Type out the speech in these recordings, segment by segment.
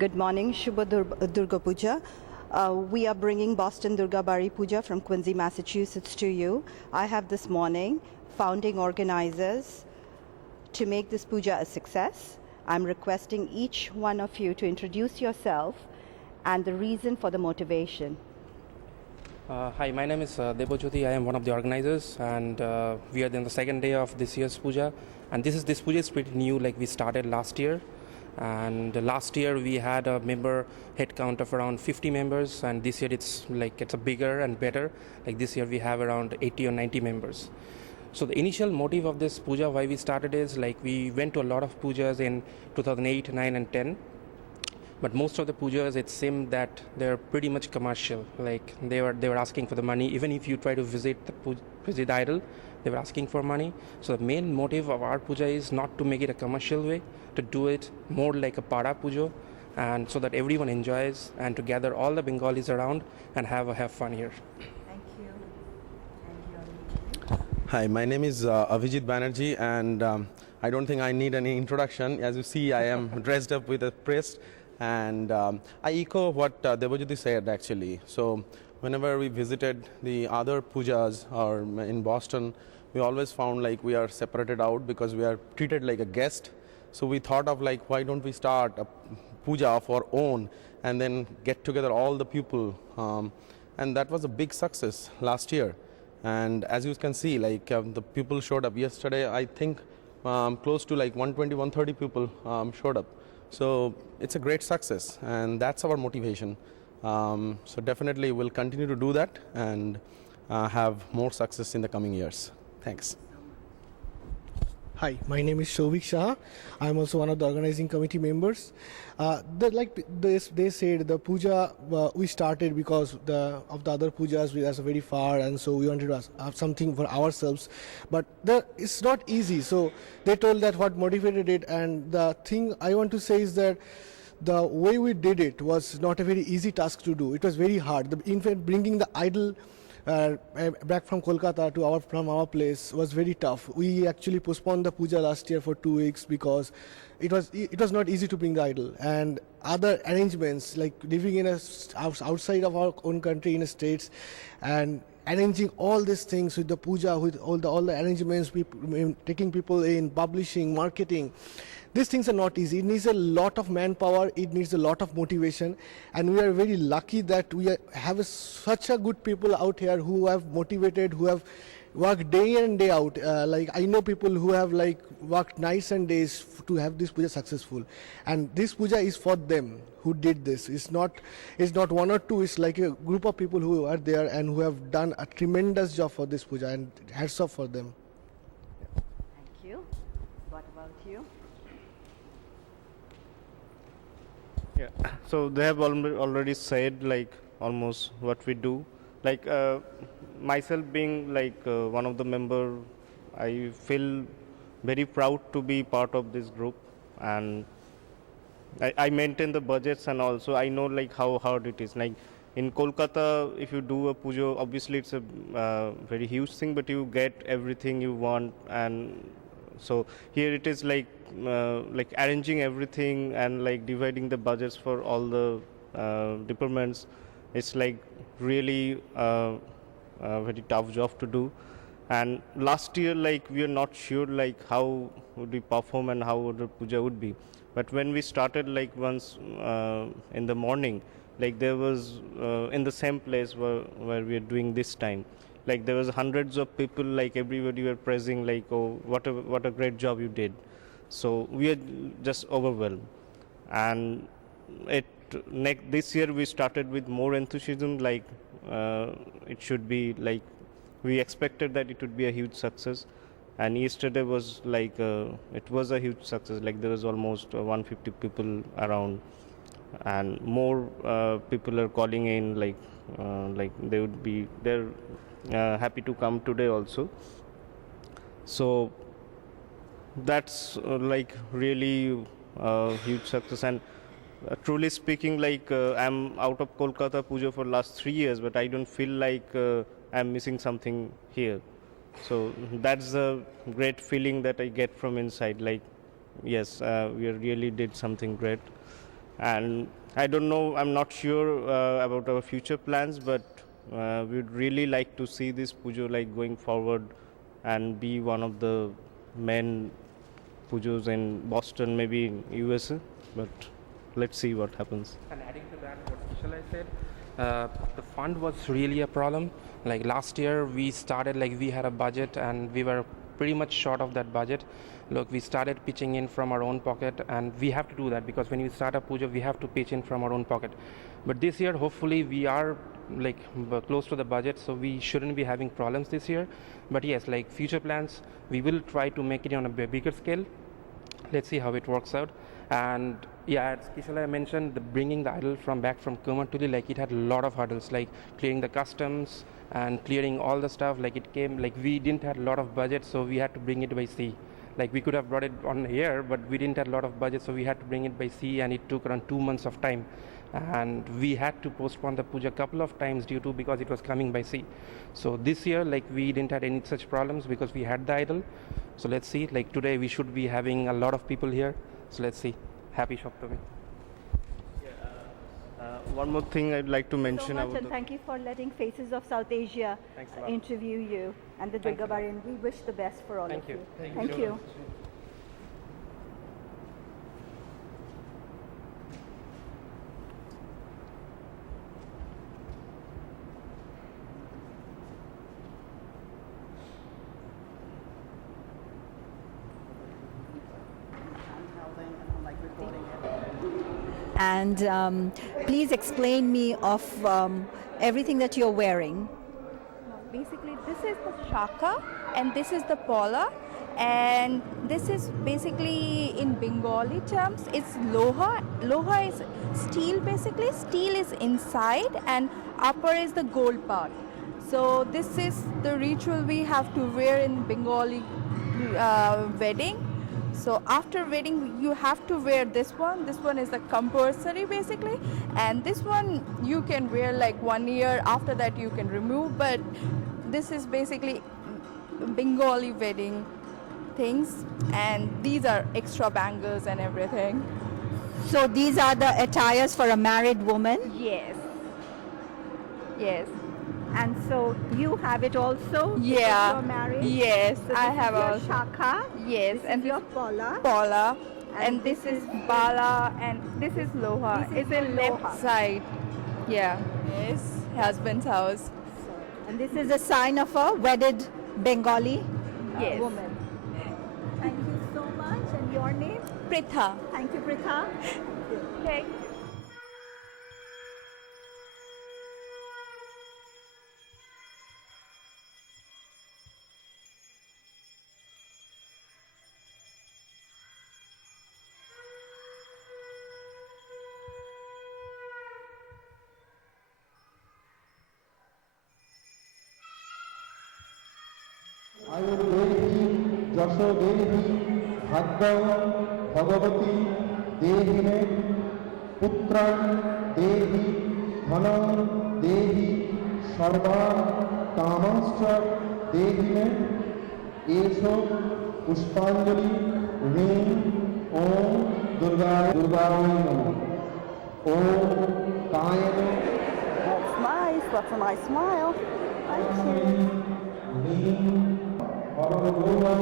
Good morning, Shubha Durga Puja. We are bringing Boston Durga Bari Puja from Quincy, Massachusetts to you. I have this morning founding organizers to make this puja a success. I'm requesting each one of you to introduce yourself and the reason for the motivation. Hi, my name is Debojyoti. I am one of the organizers, and we are in the second day of this year's puja. And this puja is pretty new. Like we started last year, and last year we had a member head count of around 50 members, and this year it's a bigger and better. Like this year we have around 80 or 90 members. So the initial motive of this puja, why we started, is like we went to a lot of pujas in 2008, 9, and 10. But most of the pujas, it seemed that they're pretty much commercial. Like they were asking for the money. Even if you try to visit the idol, they were asking for money. So the main motive of our puja is not to make it a commercial way, to do it more like a para puja, and so that everyone enjoys, and to gather all the Bengalis around and have fun here. Thank you. And Hi, my name is Avijit Banerjee, and I don't think I need any introduction. As you see, I am dressed up with a priest. And I echo what Debojyoti said actually. So whenever we visited the other pujas or in Boston, we always found like we are separated out because we are treated like a guest. So we thought of like, why don't we start a puja of our own and then get together all the people. And that was a big success last year. And as you can see, like the people showed up yesterday. I think close to like 120, 130 people showed up. So it's a great success, and that's our motivation. So definitely we'll continue to do that and have more success in the coming years. Thanks. Hi, my name is Shovik Shah. I'm also one of the organizing committee members. They said, the puja we started because of the other pujas we are very far, and so we wanted to have something for ourselves. But it's not easy. So they told that what motivated it, and the thing I want to say is that the way we did it was not a very easy task to do. It was very hard. In fact, bringing the idol back from Kolkata to from our place was very tough. We actually postponed the puja last year for 2 weeks because it was not easy to bring the idol, and other arrangements like living in outside of our own country in the States and arranging all these things with the puja, with all the arrangements, taking people in, publishing, marketing. These things are not easy. It needs a lot of manpower. It needs a lot of motivation, and we are very lucky that we have such a good people out here who have motivated, who have worked day in and day out. Like I know people who have like worked nights and days to have this puja successful, and this puja is for them who did this. It's not one or two. It's like a group of people who are there and who have done a tremendous job for this puja, and hats off for them. Thank you. What about you? Yeah, so they have already said like almost what we do. Like myself being like one of the member, I feel very proud to be part of this group, and I maintain the budgets, and also I know like how hard it is. Like in Kolkata, if you do a pujo, obviously it's a very huge thing, but you get everything you want, and so here it is like arranging everything and like dividing the budgets for all the departments. It's like really a very tough job to do. And last year, like we are not sure like how would we perform and how the puja would be. But when we started, like once in the morning, like there was in the same place where we are doing this time, like there was hundreds of people, like everybody were praising, like, oh, what a great job you did. So we are just overwhelmed. And this year we started with more enthusiasm, like it should be like, we expected that it would be a huge success. And yesterday was like, it was a huge success. Like there was almost 150 people around, and more people are calling in, like they're happy to come today also. So that's like really huge success. And truly speaking, like I'm out of Kolkata puja for last 3 years, but I don't feel like I'm missing something here. So that's a great feeling that I get from inside, like yes, we really did something great. And I don't know, I'm not sure about our future plans, but we'd really like to see this pujo like going forward and be one of the main pujos in Boston, maybe in USA. But let's see what happens. And adding to that, what Kishalai said, the fund was really a problem. Like last year, we started like we had a budget and we were pretty much short of that budget. Look, we started pitching in from our own pocket, and we have to do that because when we start a puja, we have to pitch in from our own pocket. But this year, hopefully, we are like close to the budget, so we shouldn't be having problems this year. But yes, like future plans, we will try to make it on a bigger scale. Let's see how it works out. And yeah, as Kishalai mentioned, the bringing the idol from back from Kurmatuli, like it had a lot of hurdles, like clearing the customs and clearing all the stuff. Like it came, like we didn't have a lot of budget, so we had to bring it by sea. Like we could have brought it on air, but we didn't have a lot of budget, so we had to bring it by sea, and it took around 2 months of time. And we had to postpone the puja a couple of times due to because it was coming by sea. So this year, like we didn't have any such problems because we had the idol. So let's see. Like today, we should be having a lot of people here. So let's see. Happy Shoptami. One more thing I'd like to So mention much, about and thank you for letting Faces of South Asia Thanks a lot. interview you and the Thank Durga you. Bari, and we wish the best for all Thank of you. you. Thank you. And please explain me of everything that you're wearing. Basically, this is the shaka and this is the pola, and this is basically in Bengali terms it's loha. Loha is steel, basically steel is inside and upper is the gold part. So this is the ritual we have to wear in Bengali wedding. So after wedding you have to wear this one. This one is the compulsory basically, and this one you can wear like 1 year, after that you can remove, but this is basically Bengali wedding things, and these are extra bangles and everything. So these are the attires for a married woman, Yes. Yes. and so you have it also. because Yeah. You're married. Yes, So I this have is your also. shaka. Yes, This and is your pola. Paula, And and this this is is- Bala, and this is Loha. This is It's in your left Loha. side. Yeah. Yes, husband's house. And this is a sign of a wedded Bengali Yes. woman. Thank you so much. And your name? Pritha. Thank you, Pritha. Okay. आयुर्देहि जशो देहि भाग्य भगवती देहि मे पुत्रं देहि धनं देहि सर्वान् कामांश्च देहि मे एषो पुष्पांजलि ह्रीं ओम दुर्गाय नमः ओम कायेन That's nice. That's a nice smile. Thank you. ह्रीं हर गौरव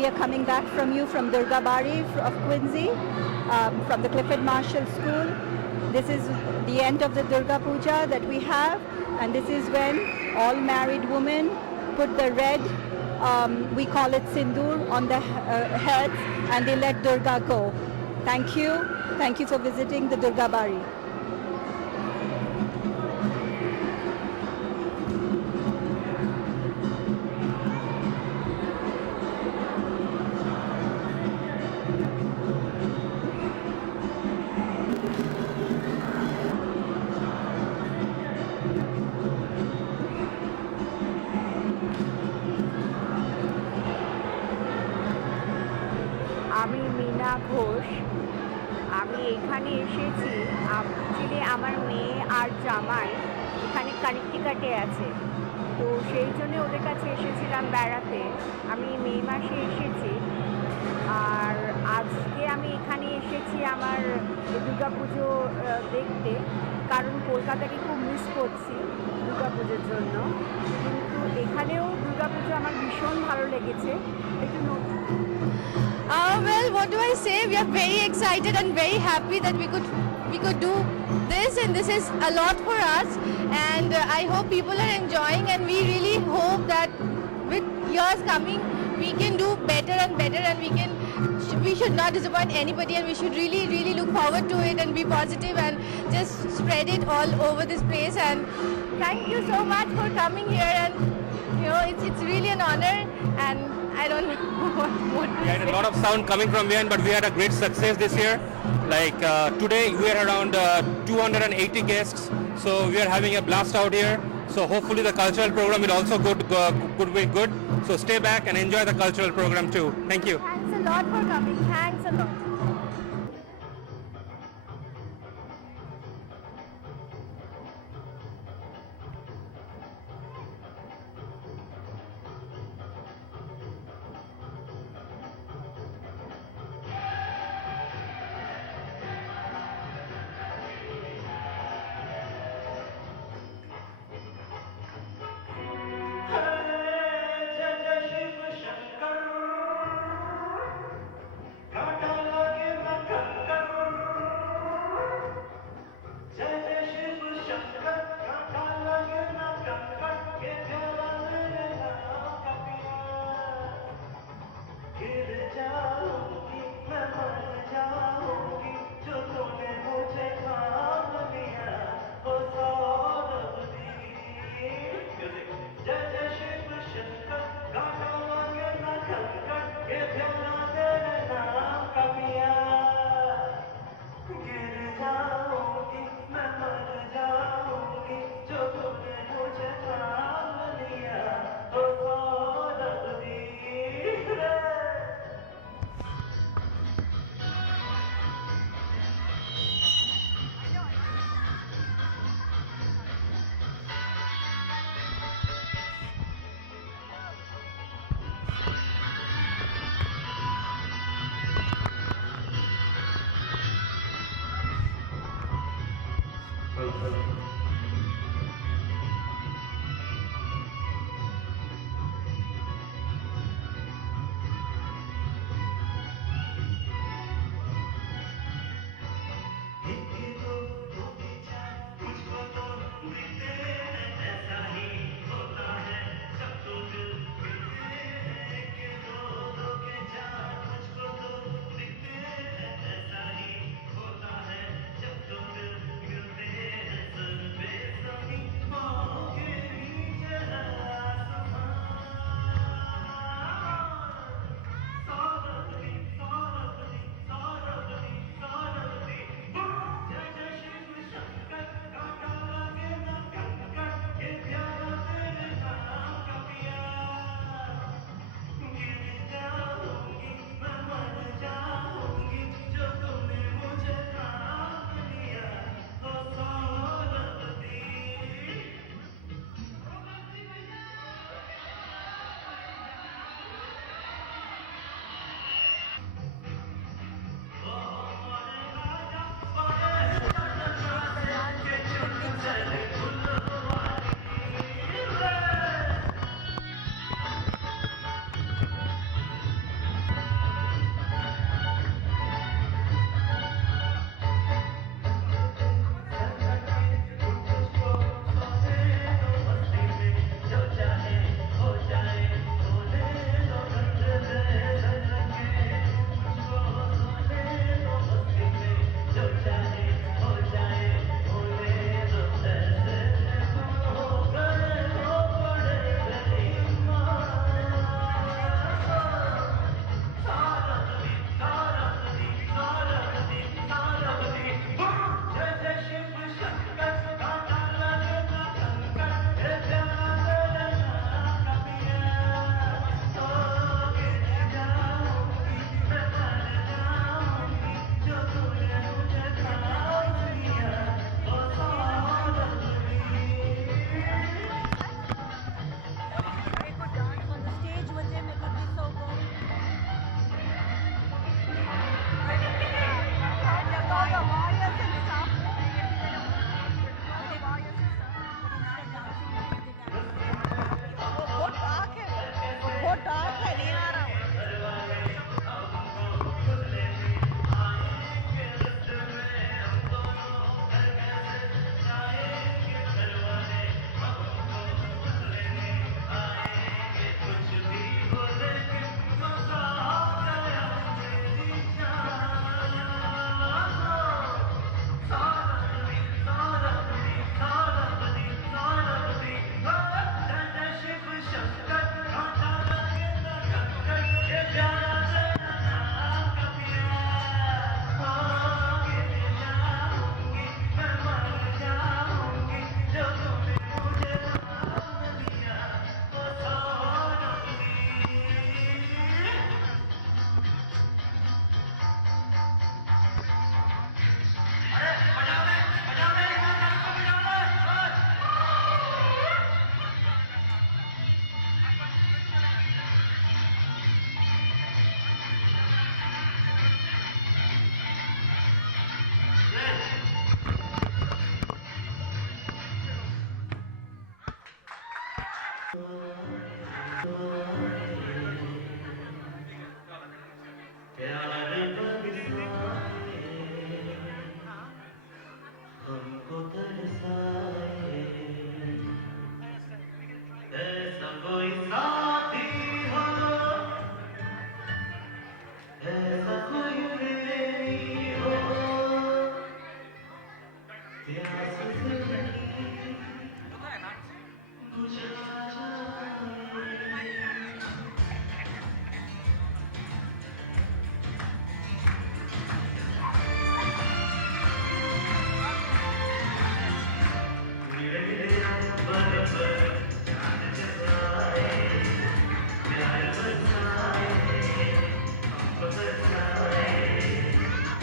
we are coming back from you from Durga Bari of Quincy, from the Clifford Marshall School. This is the end of the Durga Puja that we have, and this is when all married women put the red, we call it sindoor, on the heads, and they let Durga go. Thank you. Thank you for visiting the Durga Bari. আমি মীনা ঘোষ। আমি এখানে এসেছি actually আমার মেয়ে আর জামাই এখানে কানেক্টিকাটে আছে, তো সেই জন্য ওদের কাছে এসেছিলাম বেড়াতে। আমি মে মাসে এসেছি, আর আজকে আমি এখানে এসেছি আমার দুর্গা পুজো দেখতে, কারণ কলকাতাকে খুব মিস করছি দুর্গা পুজোর জন্য। কিন্তু এখানেও দুর্গা পুজো আমার ভীষণ ভালো লেগেছে। একটু Well, what do I say? We are very excited and very happy that we could do this, and this is a lot for us. And I hope people are enjoying, and we really hope that with years coming, we can do better and better, and we should not disappoint anybody, and we should really look forward to it and be positive and just spread it all over this place. And thank you so much for coming here, and it's really an honor, and I don't know what to We had say. a lot of sound coming from here, but we had a great success this year. Like today, we are around 280 guests, so we are having a blast out here. So hopefully the cultural program will also could be good. So stay back and enjoy the cultural program too. Thank you. Thanks a lot for coming. Thanks a lot. जय जय Shiv Shankar घाटाला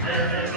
Thank you.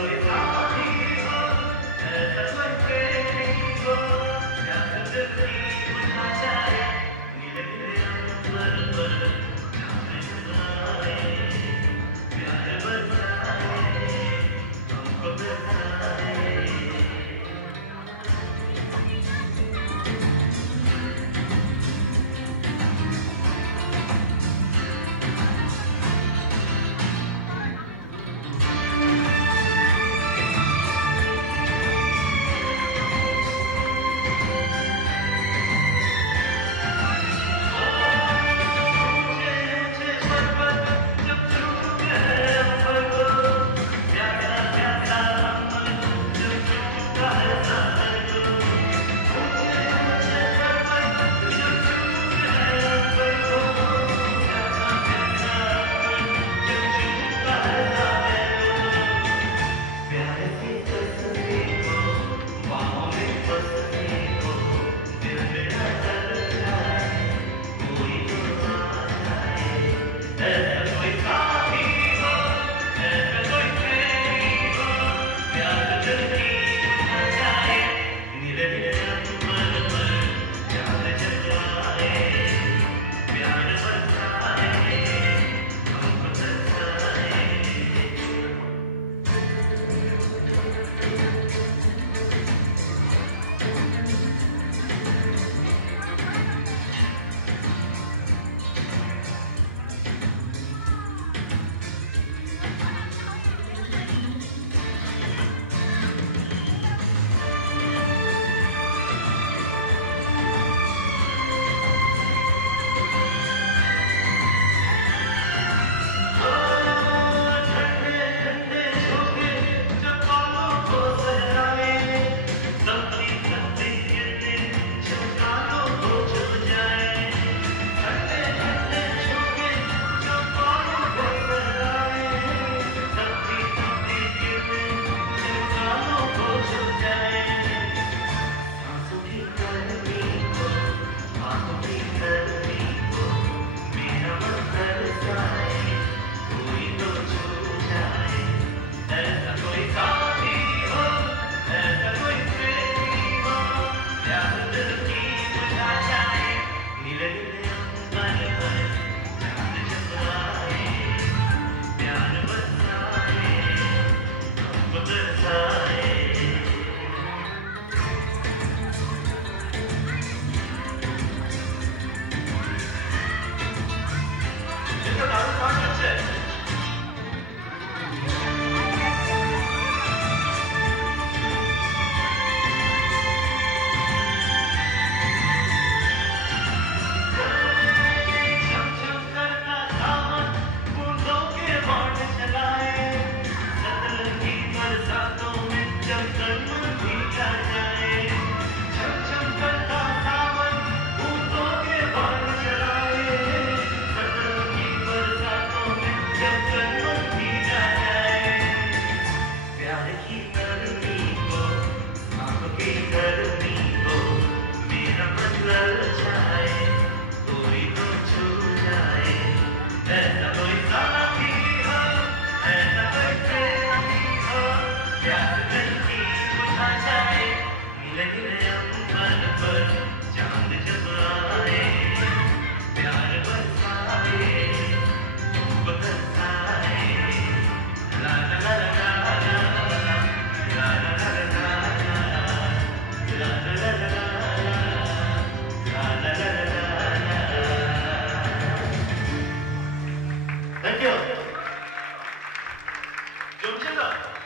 좀 제가